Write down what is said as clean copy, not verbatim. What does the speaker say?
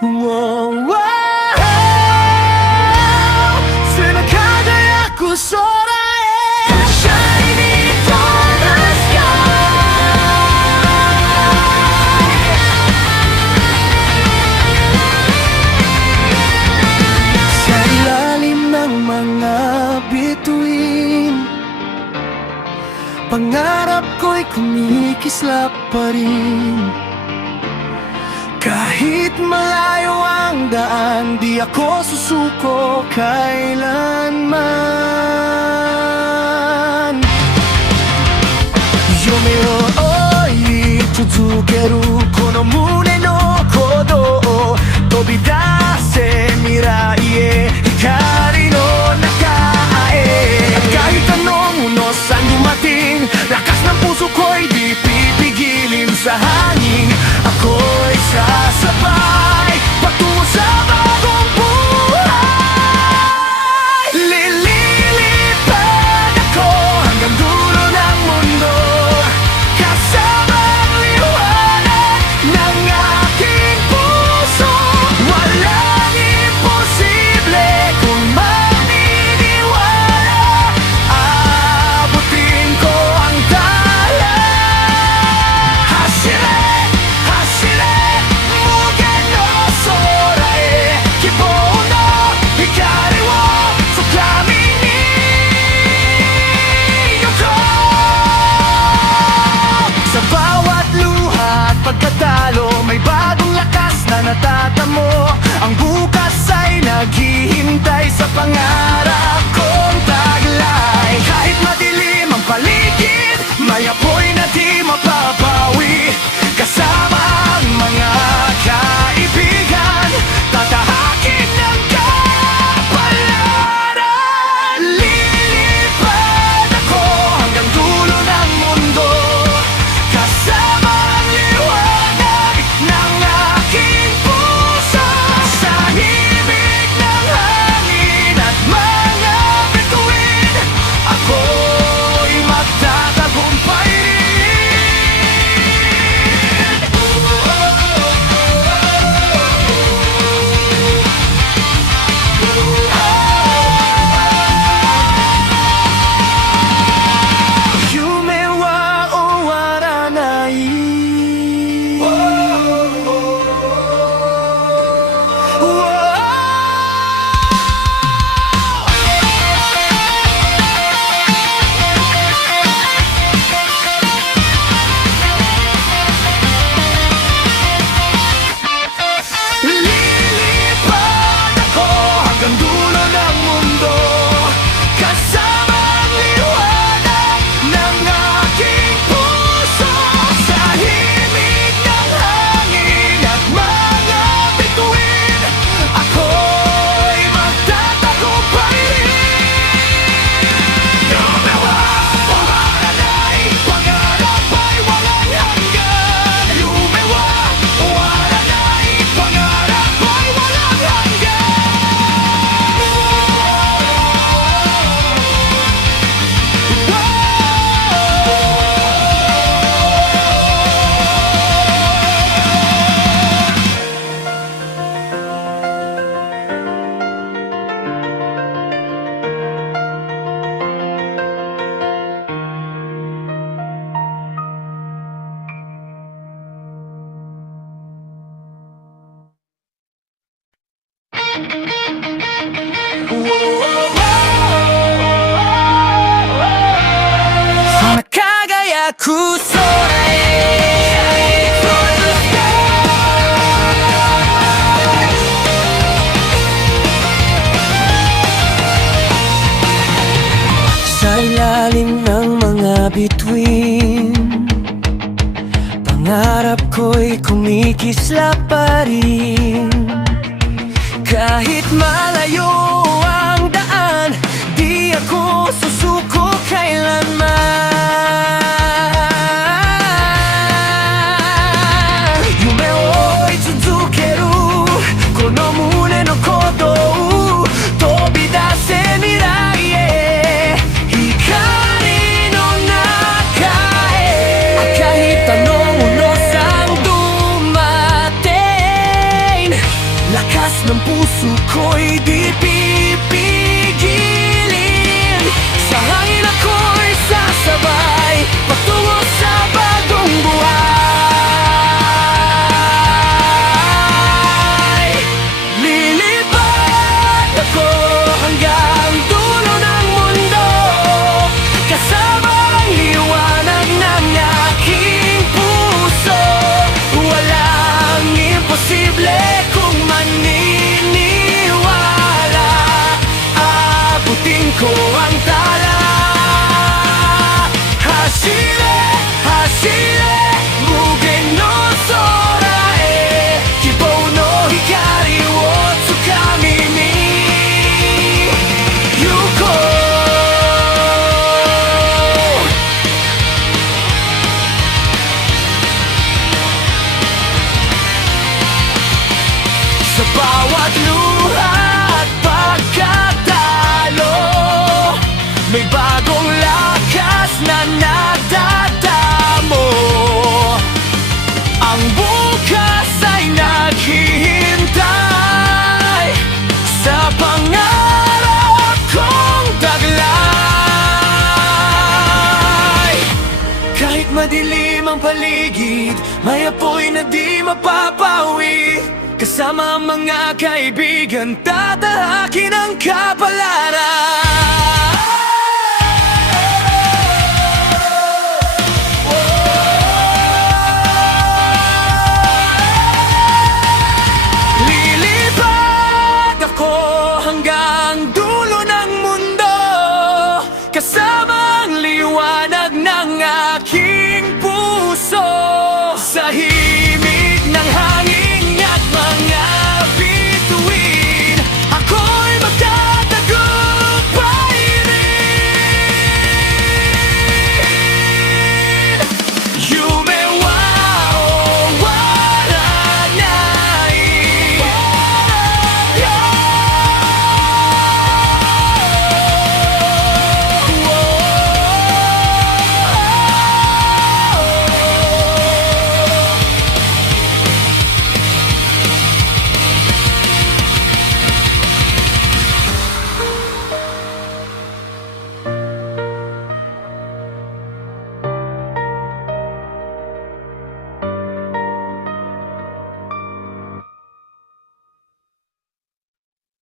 Wow, wow, 背中輝く空へ Shining from the sky. Sa ilalim ng mga bituin, pangarap ko'y kumikislap pa rin. Kahit malayo ang daan, di ako susuko kailanman. Yume o iizuzukeru kono mune no kodo o tobidase mirai e hikari no naka e. At kahit anong unos ang dumating, lakas ng puso ko'y di pipigilin sa hangin. Ako'y sasabay patungo sa bagong buhay. Lilipad ako hanggang dulo ng mundo, kasama ang liwanag ng aking puso. Walang imposible kung maniniwala. Abutin ko ang tala. Hashire pagkatalo, may bagong lakas na natatamo. Ang bukas ay naghihintay sa pangarap kong taglay. Kahit madilim ang paligid, may apoy na di mapapawi. Kasama ang mga kaibigan, tatahakin ng kapalaran. Lilipad ako hanggang dulo ng mundo, kasama ng aking puso. Sa himig ng hangin at mga bituin, ako'y magtatagumpay rin. Yume wa owaranai. Lilipad ako hanggang dulo ng mundo, kasama ang liwanag ng aking puso. Sa himig ng hangin at mga bituin, ako'y magtatagumpay rin. Yume wa owaranai, pangarap ay walang hanggan. Yume wa owaranai, pangarap ay walang hanggan. Nakagayaku sora e sa ilalim ng mga bituin, pangarap ko'y kumikislap pa rin. Kahit malayo ang daan, di ako susuko kailanman. Yume o izuzukeru kono mune no kodo o tobidase mirai e hikari no naka e. At kahit anong unos ang dumating, ako'y di pipigilin. Sa hangin ako'y sasabay patungo sa bagong buhay. Lilipad ako hanggang dulo ng mundo, kasama ang liwanag ng aking puso. Walang imposible kung maniniwala, abutin ko ang tala. Hashire, hashire, mugen no sora e Kibou no hikari wo tsukami ni yuko. Sa bawat luha at pagkatalo, may bagong lakas na nadadamo. Ang bukas ay naghihintay sa pangarap kong taglay. Kahit madilim ang paligid, may apoy na di mapapawi. Kasama ang mga kaibigan, tatahakin ang kapalaran.